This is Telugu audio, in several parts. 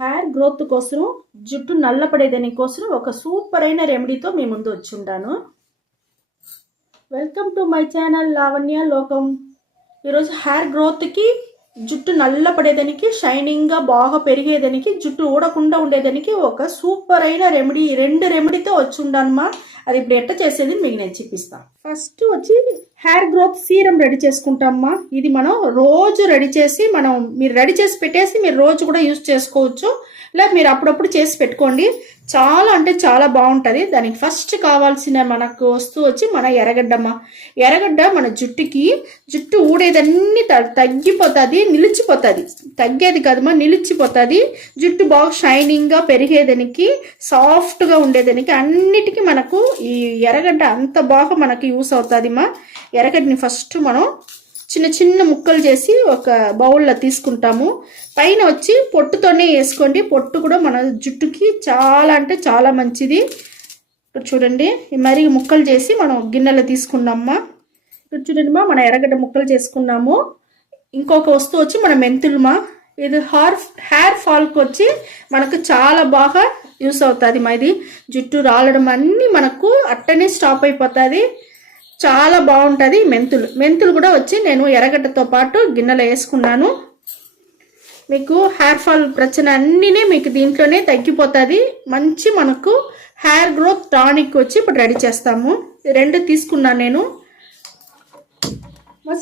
హెయిర్ గ్రోత్ కోసం జుట్టు నల్లపడేదాని కోసం ఒక సూపర్ అయిన రెమెడీతో మీ ముందు వచ్చి ఉంటాను. Welcome to my channel Lavanya లోకం. ఈరోజు హెయిర్ గ్రోత్కి, జుట్టు నల్లపడేదానికి, షైనింగ్గా బాగా పెరిగేదానికి, జుట్టు ఊడకుండా ఉండేదానికి ఒక సూపర్ అయిన రెమెడీ, రెండు రెమెడీతో వచ్చి ఉండానమ్మా. అది ఇప్పుడు ఎట్లా చేసేది మీకు నేను చూపిస్తాను. ఫస్ట్ వచ్చి హెయిర్ గ్రోత్ సీరం రెడీ చేసుకుంటామమ్మా. ఇది మనం రోజు రెడీ చేసి మీరు రెడీ చేసి పెట్టేసి మీరు రోజు కూడా యూజ్ చేసుకోవచ్చు, లేదా మీరు అప్పుడప్పుడు చేసి పెట్టుకోండి. చాలా అంటే చాలా బాగుంటుంది. దానికి ఫస్ట్ కావాల్సిన మనకు వస్తువు వచ్చి మన ఎర్రగడ్డమ్మ. ఎర్రగడ్డ మన జుట్టు ఊడేదన్నీ తగ్గిపోతుంది, నిలిచిపోతుంది. తగ్గేది కదమ్మా, నిలిచిపోతుంది. జుట్టు బాగా షైనింగ్గా పెరిగేదానికి, సాఫ్ట్గా ఉండేదానికి అన్నిటికీ మనకు ఈ ఎర్రగడ్డ అంత బాగా మనకి యూస్ అవుతుందిమ్మా. ఎర్రగడ్డని ఫస్ట్ మనం చిన్న చిన్న ముక్కలు చేసి ఒక బౌల్లో తీసుకుంటాము. పైన వచ్చి పొట్టుతోనే వేసుకోండి. పొట్టు కూడా మన జుట్టుకి చాలా అంటే చాలా మంచిది. ఇప్పుడు చూడండి, మరి ముక్కలు చేసి మనం గిన్నెలో తీసుకున్నామమ్మా. ఇప్పుడు చూడండి మన ఎర్రగడ్డ ముక్కలు చేసుకున్నాము. ఇంకొక వస్తువు వచ్చి మన మెంతులుమా. ఇది హెయిర్ ఫాల్కి వచ్చి మనకు చాలా బాగా యూస్ అవుతుంది. ఇది జుట్టు రాలడం అన్నీ మనకు అట్టనే స్టాప్ అయిపోతుంది. చాలా బాగుంటుంది. మెంతులు కూడా వచ్చి నేను ఎర్రగడ్డతో పాటు గిన్నెలో వేసుకున్నాను. మీకు హెయిర్ ఫాల్ ప్రచన అన్నీ మీకు దీంట్లోనే తగ్గిపోతుంది. మంచి మనకు హెయిర్ గ్రోత్ టానిక్ వచ్చి ఇప్పుడు రెడీ చేస్తాము. రెండు తీసుకున్నాను నేను.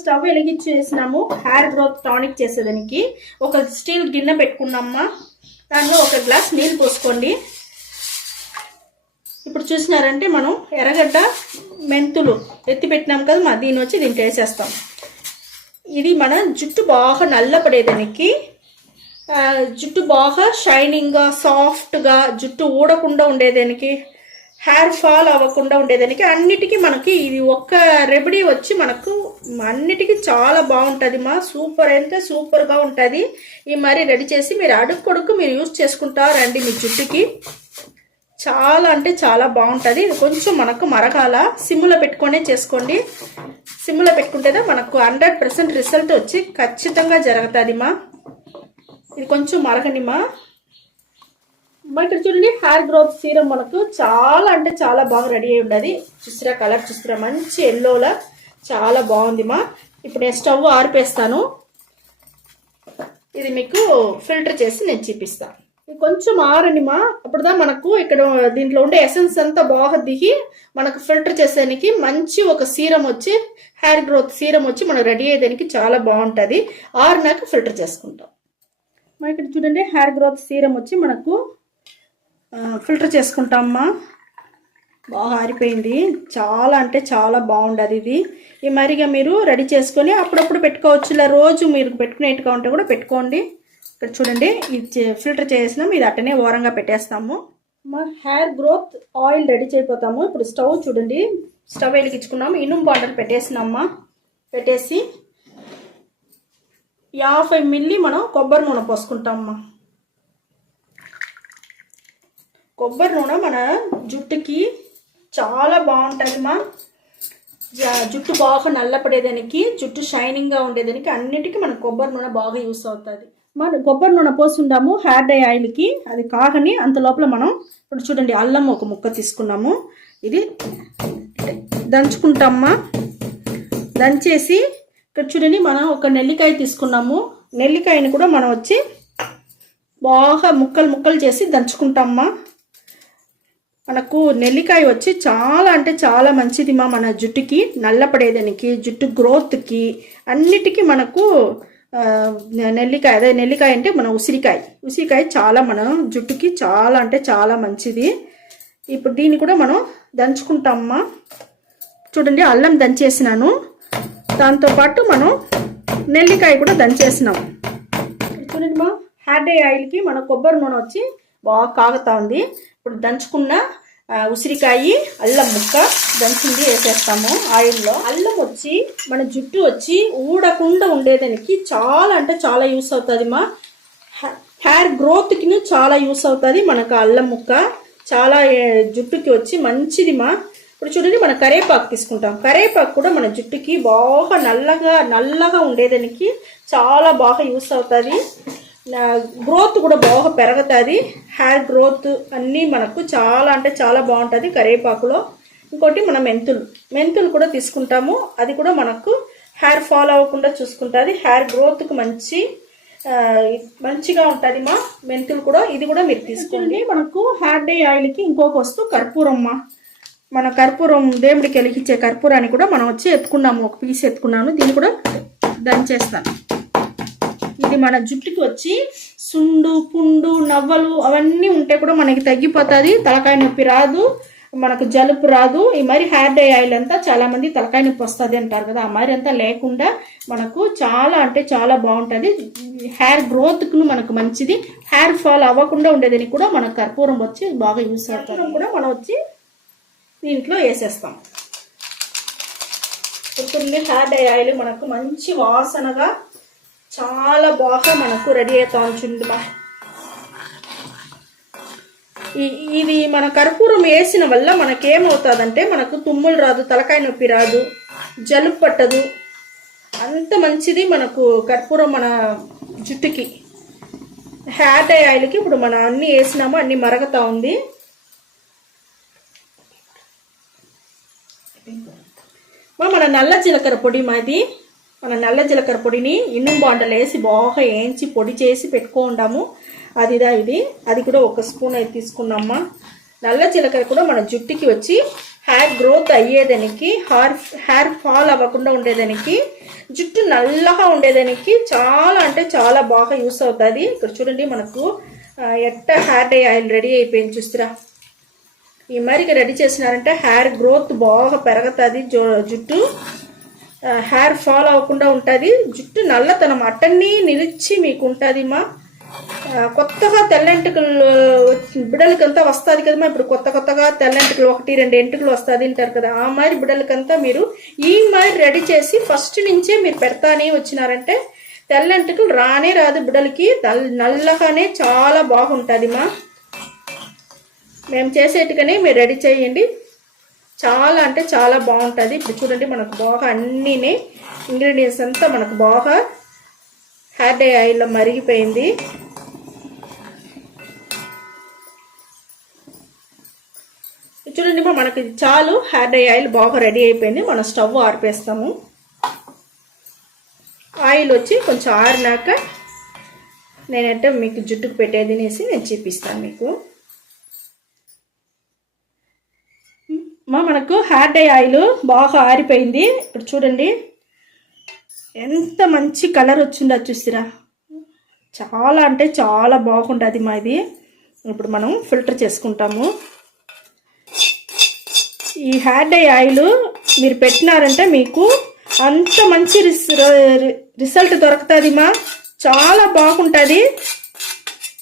స్టవ్ వెలిగించేసినాము. హెయిర్ గ్రోత్ టానిక్ చేసేదానికి ఒక స్టీల్ గిన్నె పెట్టుకున్నామమ్మా. దానిలో ఒక గ్లాస్ నీళ్ళు పోసుకోండి. ఇప్పుడు చూసినారంటే మనం ఎర్రగడ్డ, మెంతులు ఎత్తి పెట్టినాం కదా, దీని వచ్చి దీంట్లో వేసేస్తాం. ఇది మన జుట్టు బాగా నల్లపడేదానికి, జుట్టు బాగా షైనింగ్గా, సాఫ్ట్గా, జుట్టు ఊడకుండా ఉండేదానికి, హెయిర్ ఫాల్ అవ్వకుండా ఉండేదానికి అన్నిటికీ మనకి ఇది ఒక్క రెమెడీ వచ్చి మనకు అన్నిటికీ చాలా బాగుంటుంది మా. సూపర్ అంటే సూపర్గా ఉంటుంది. ఈ మరి రెడీ చేసి మీరు అడుక్కొడుకు మీరు యూజ్ చేసుకుంటారండి మీ జుట్టుకి. చాలా అంటే చాలా బాగుంటుంది. ఇది కొంచెం మనకు మరగాల, సిమ్లో పెట్టుకొనే చేసుకోండి. సిమ్లో పెట్టుకుంటేనే మనకు 100% రిజల్ట్ వచ్చి ఖచ్చితంగా జరుగుతుంది మా. ఇది కొంచెం మరగనిమా. ఇక్కడ చూడండి, హెయిర్ గ్రోత్ సీరం మనకు చాలా అంటే చాలా బాగా రెడీ అయి ఉండదు. చూసిరా కలర్ చూసిరా, మంచి ఎల్లోలా చాలా బాగుంది మా. ఇప్పుడు నేను స్టవ్ ఆరిపేస్తాను. ఇది మీకు ఫిల్టర్ చేసి నేను చూపిస్తాను. కొంచెం ఆరనిమా. అప్పుడుదా మనకు ఇక్కడ దీంట్లో ఉండే ఎసెన్స్ అంతా బాగా దిగి మనకు ఫిల్టర్ చేసేదానికి మంచి ఒక సీరం వచ్చి, హెయిర్ గ్రోత్ సీరం వచ్చి మనం రెడీ అయ్యేదానికి చాలా బాగుంటుంది. ఆరినాక ఫిల్టర్ చేసుకుంటాం. ఇక్కడ చూడండి, హెయిర్ గ్రోత్ సీరం వచ్చి మనకు ఫిల్టర్ చేసుకుంటామమ్మా. బాగా ఆరిపోయింది. చాలా అంటే చాలా బాగుండదు ఇది. ఈ మరిగా మీరు రెడీ చేసుకొని అప్పుడప్పుడు పెట్టుకోవచ్చు, ఇలా రోజు మీరు పెట్టుకునేట్టుగా ఉంటే కూడా పెట్టుకోండి. ఇక్కడ చూడండి, ఇది ఫిల్టర్ చేసినాం. ఇది అట్టనే ఓరంగా పెట్టేస్తాము. మా హెయిర్ గ్రోత్ ఆయిల్ రెడీ చేయపోతాము. ఇప్పుడు స్టవ్ చూడండి, స్టవ్ వెలిగించుకున్నాము. ఇనుము బాండలు పెట్టేసినామ్మా. పెట్టేసి 50 మిల్లీ మనం కొబ్బరి నూనె పోసుకుంటామమ్మా. కొబ్బరి నూనె మన జుట్టుకి చాలా బాగుంటుంది మా. జుట్టు బాగా నల్లపడేదానికి, జుట్టు షైనింగ్గా ఉండేదానికి అన్నిటికీ మన కొబ్బరి నూనె బాగా యూస్ అవుతుంది. మనం కొబ్బరి నూనె పోసుండాము హెయిర్ డై ఆయిల్కి. అది కాగని అంత లోపల మనం ఇప్పుడు చూడండి, అల్లం ఒక ముక్క తీసుకున్నాము. ఇది దంచుకుంటామమ్మా. దంచేసి ఇక్కడ చూడండి, మనం ఒక నెల్లికాయ తీసుకున్నాము. నెల్లికాయని కూడా మనం వచ్చి బాగా ముక్కలు చేసి దంచుకుంటామమ్మా. మనకు నెల్లికాయ వచ్చి చాలా అంటే చాలా మంచిది మా. మన జుట్టుకి నల్లపడేదానికి, జుట్టు గ్రోత్కి అన్నిటికీ మనకు నెల్లికాయ, అదే నెల్లికాయ అంటే మన ఉసిరికాయ చాలా మన జుట్టుకి చాలా అంటే చాలా మంచిది. ఇప్పుడు దీన్ని కూడా మనం దంచుకుంటామమ్మా. చూడండి, అల్లం దంచేసినాను. దాంతోపాటు మనం నెల్లికాయ కూడా దంచేసినాం. చూడండి మా, హెయిర్ డై ఆయిల్కి మన కొబ్బరి నూనె వచ్చి బాగా కాగుతా ఉంది. ఇప్పుడు దంచుకున్న ఉసిరికాయ, అల్లం ముక్క దంచింది వేసేస్తాము ఆయిల్లో. అల్లం వచ్చి మన జుట్టు వచ్చి ఊడకుండా ఉండేదానికి చాలా అంటే చాలా యూస్ అవుతుంది మా. హెయిర్ గ్రోత్కి చాలా యూస్ అవుతుంది మనకు అల్లం ముక్క. చాలా జుట్టుకి వచ్చి మంచిది మా. ఇప్పుడు చూడండి, మన కరేపాకు తీసుకుంటాం. కరేపాకు కూడా మన జుట్టుకి బాగా నల్లగా ఉండేదానికి చాలా బాగా యూస్ అవుతుంది. గ్రోత్ కూడా బాగా పెరుగుతుంది. హెయిర్ గ్రోత్ అన్నీ మనకు చాలా అంటే చాలా బాగుంటుంది కరివేపాకులో. ఇంకోటి మనం మెంతులు కూడా తీసుకుంటాము. అది కూడా మనకు హెయిర్ ఫాల్ అవ్వకుండా చూసుకుంటుంది. హెయిర్ గ్రోత్కి మంచిగా ఉంటుంది మా మెంతులు కూడా. ఇది కూడా మీరు తీసుకోండి. మనకు హెయిర్ డే ఆయిల్కి ఇంకొక వస్తువు కర్పూరమ్మ. మన కర్పూరం దేవుడికి వెలిగించే కర్పూరాన్ని కూడా మనం వచ్చి ఎత్తుకున్నాము. ఒక పీస్ ఎత్తుకున్నాను. దీన్ని కూడా దంచేస్తాను. ఇది మన జుట్టుకి వచ్చి సుండు పుండు నవ్వలు అవన్నీ ఉంటే కూడా మనకి తగ్గిపోతుంది. తలకాయ నొప్పి రాదు, మనకు జలుపు రాదు. ఈ మరి హెయిర్ డే ఆయిల్ అంతా చాలా మంది తలకాయ నొప్పి వస్తుంది అంటారు కదా, ఆ మరి అంతా లేకుండా మనకు చాలా అంటే చాలా బాగుంటుంది. హెయిర్ గ్రోత్కు మనకు మంచిది. హెయిర్ ఫాల్ అవ్వకుండా ఉండేదానికి కూడా మనకు కర్పూరం వచ్చి బాగా యూస్ అవుతుంది. కూడా మనం వచ్చి దీంట్లో వేసేస్తాం. ఉంటుంది హెయిర్ డే ఆయిల్ మనకు మంచి వాసనగా చాలా బాగా మనకు రెడీ అవుతా ఉంటుంది. ఇది మన కర్పూరం వేసిన వల్ల మనకేమవుతుందంటే మనకు తుమ్ములు రాదు, తలకాయ నొప్పి రాదు, జలుబు పట్టదు. అంత మంచిది మనకు కర్పూరం మన జుట్టుకి. హెయిర్ డే ఆయిల్కి ఇప్పుడు మనం అన్నీ వేసినాము, అన్నీ మరగతా ఉంది. మన నల్ల జీలకర్ర పొడి మాది. మన నల్ల జీలకర్ర పొడిని ఇనుము బాండలు వేసి బాగా వేయించి పొడి చేసి పెట్టుకుంటాము. అది కూడా ఒక స్పూన్ అయితే తీసుకున్నామ్మా. నల్ల జీలకర్ర కూడా మన జుట్టుకి వచ్చి హెయిర్ గ్రోత్ అయ్యేదానికి, హెయిర్ ఫాల్ అవ్వకుండా ఉండేదానికి, జుట్టు నల్లగా ఉండేదానికి చాలా అంటే చాలా బాగా యూస్ అవుతుంది. ఇక్కడ చూడండి మనకు హెయిర్ డే ఆయిల్ రెడీ అయిపోయింది చూస్తురా. ఈ మరికి రెడీ చేసినారంటే హెయిర్ గ్రోత్ బాగా పెరుగుతుంది. జుట్టు హెయిర్ ఫాల్ అవ్వకుండా ఉంటుంది. జుట్టు నల్లతనం అట్టన్నీ నిలిచి మీకు ఉంటుంది మా. కొత్తగా తెల్లంటికలు బిడ్డలకంతా వస్తుంది కదమ్మా. ఇప్పుడు కొత్తగా తెల్లంటికలు 1-2 ఎంటుకలు వస్తుంది అంటారు కదా, ఆ మరి బిడ్డలకంతా మీరు ఈ మరి రెడీ చేసి ఫస్ట్ నుంచే మీరు పెడతానే వచ్చినారంటే తెల్లంటికలు రానే రాదు బిడ్డలకి. నల్లగానే చాలా బాగుంటుంది మా. మేము చేసేట్టుగానే మీరు రెడీ చేయండి. చాలా అంటే చాలా బాగుంటుంది. ఇప్పుడు చూడండి మనకు బాగా అన్నీనే ఇంగ్రీడియంట్స్ అంతా మనకు బాగా హెయిర్ డే ఆయిల్లో మరిగిపోయింది. చూడండి మనకి చాలు, హెయిర్ డే ఆయిల్ బాగా రెడీ అయిపోయింది. మనం స్టవ్ ఆర్పేస్తాము. ఆయిల్ వచ్చి కొంచెం ఆరినాక నేనంటే మీకు జుట్టుకు పెట్టేది అనేసి నేను చూపిస్తాను మీకు. మనకు హెయిర్ డే ఆయిల్ బాగా ఆరిపోయింది. ఇప్పుడు చూడండి ఎంత మంచి కలర్ వచ్చిందో చూసిరా. చాలా అంటే చాలా బాగుంటుంది మా ఇది. ఇప్పుడు మనం ఫిల్టర్ చేసుకుంటాము. ఈ హెయిర్ డే ఆయిల్ మీరు పెట్టినారంటే మీకు అంత మంచి రిజల్ట్ దొరుకుతుంది మా. చాలా బాగుంటుంది.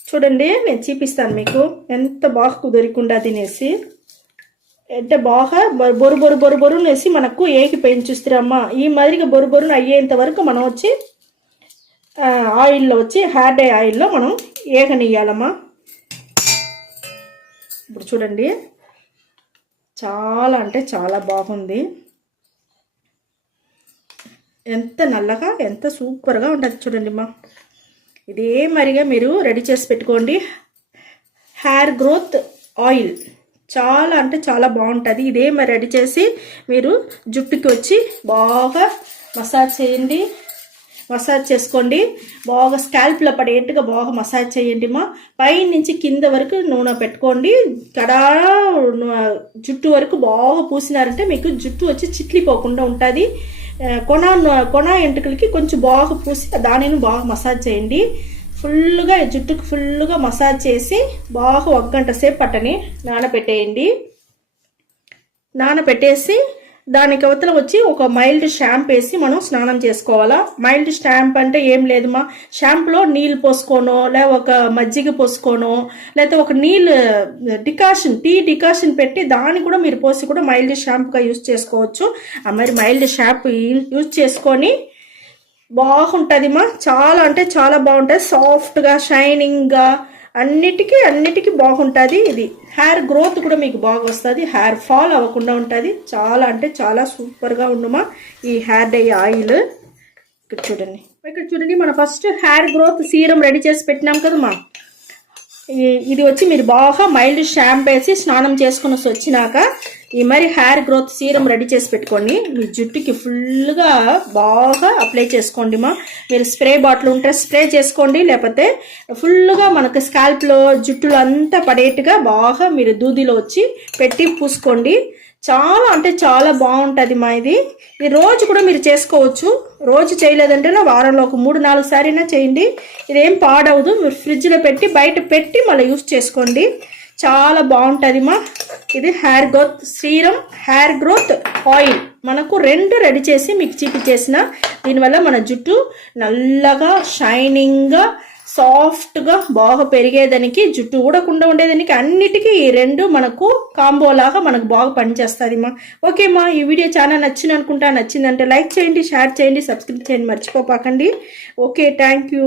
చూడండి నేను చూపిస్తాను మీకు ఎంత బాగా కుదిరికుండా తినేసి. అంటే బాగా బొరు వేసి మనకు ఏకిపోయింది చూస్తారమ్మా. ఈ మాదిరిగా బొరును అయ్యేంత వరకు మనం వచ్చి ఆయిల్లో వచ్చి హెయిర్ డే ఆయిల్లో మనం ఏగనియ్యాలమ్మా. ఇప్పుడు చూడండి చాలా అంటే చాలా బాగుంది. ఎంత నల్లగా ఎంత సూపర్గా ఉంటుంది చూడండి అమ్మా. ఇదే మరిగా మీరు రెడీ చేసి పెట్టుకోండి. హెయిర్ గ్రోత్ ఆయిల్ చాలా అంటే చాలా బాగుంటుంది. ఇదే మరి రెడీ చేసి మీరు జుట్టుకి వచ్చి బాగా మసాజ్ చేయండి. మసాజ్ చేసుకోండి. బాగా స్కాల్ప్లో పడేట్టుగా బాగా మసాజ్ చేయండి మా. పై నుంచి కింద వరకు నూనె పెట్టుకోండి. కడా జుట్టు వరకు బాగా పూసినారంటే మీకు జుట్టు వచ్చి చిట్లిపోకుండా ఉంటుంది. కొన ఎంటుకలకి కొంచెం బాగా పూసి దానిని బాగా మసాజ్ చేయండి. ఫుల్గా జుట్టుకు ఫుల్గా మసాజ్ చేసి బాగా 1 గంట సేపు పట్టని నానబెట్టేసి దానికి అవతల వచ్చి ఒక మైల్డ్ షాంపూ వేసి మనం స్నానం చేసుకోవాలా. మైల్డ్ షాంపూ అంటే ఏం లేదు మా, షాంపూలో నీళ్ళు పోసుకోనో లేదా ఒక మజ్జిగ పోసుకోనో లేకపోతే ఒక నీళ్ళు టీ డికాషన్ పెట్టి దాన్ని కూడా మీరు పోసి కూడా మైల్డ్ షాంపూగా యూజ్ చేసుకోవచ్చు. మరి మైల్డ్ షాంపూ యూజ్ చేసుకొని బాగుంటుంది మా. చాలా అంటే చాలా బాగుంటుంది. సాఫ్ట్గా షైనింగ్గా అన్నిటికీ బాగుంటుంది. ఇది హెయిర్ గ్రోత్ కూడా మీకు బాగా వస్తుంది. హెయిర్ ఫాల్ అవ్వకుండా ఉంటుంది. చాలా అంటే చాలా సూపర్గా ఉండుమా ఈ హెయిర్ డే ఆయిల్. ఇక్కడ చూడండి ఇక్కడ చూడండి, మన first hair growth serum ready చేసి పెట్టినాం కదమ్మా. ఇది వచ్చి మీరు బాగా మైల్డ్ షాంపూ వేసి స్నానం చేసుకుని వచ్చినాక ఈ మరి హెయిర్ గ్రోత్ సీరం రెడీ చేసి పెట్టుకోండి. మీ జుట్టుకి ఫుల్గా బాగా అప్లై చేసుకోండి మా. మీరు స్ప్రే బాటిల్ ఉంటే స్ప్రే చేసుకోండి, లేకపోతే ఫుల్గా మనకు స్కాల్ప్లో జుట్టులో అంతా పడేట్టుగా బాగా మీరు దూదిలో వచ్చి పెట్టి పూసుకోండి. చాలా అంటే చాలా బాగుంటుంది మా. ఇది రోజు కూడా మీరు చేసుకోవచ్చు. రోజు చేయలేదంటే వారంలో ఒక 3-4 సార్లు చేయండి. ఇదేం పాడవదు. మీరు ఫ్రిడ్జ్లో పెట్టి బయట పెట్టి మళ్ళీ యూస్ చేసుకోండి. చాలా బాగుంటుంది మా. ఇది hair growth serum, hair growth oil మనకు 2 రెడీ చేసి మీకు చూపించేసిన. దీనివల్ల మన జుట్టు నల్లగా షైనింగ్గా సాఫ్ట్గా బాగా పెరిగేదానికి, జుట్టు ఊడకుండా ఉండేదానికి అన్నిటికీ ఈ 2 మనకు కాంబో లాగా మనకు బాగా పనిచేస్తుంది మా. ఓకే మా, ఈ వీడియో చాలా నచ్చింది అనుకుంటా. నచ్చిందంటే లైక్ చేయండి, షేర్ చేయండి, సబ్స్క్రైబ్ చేయండి మర్చిపోపాకండి. Okay, thank you.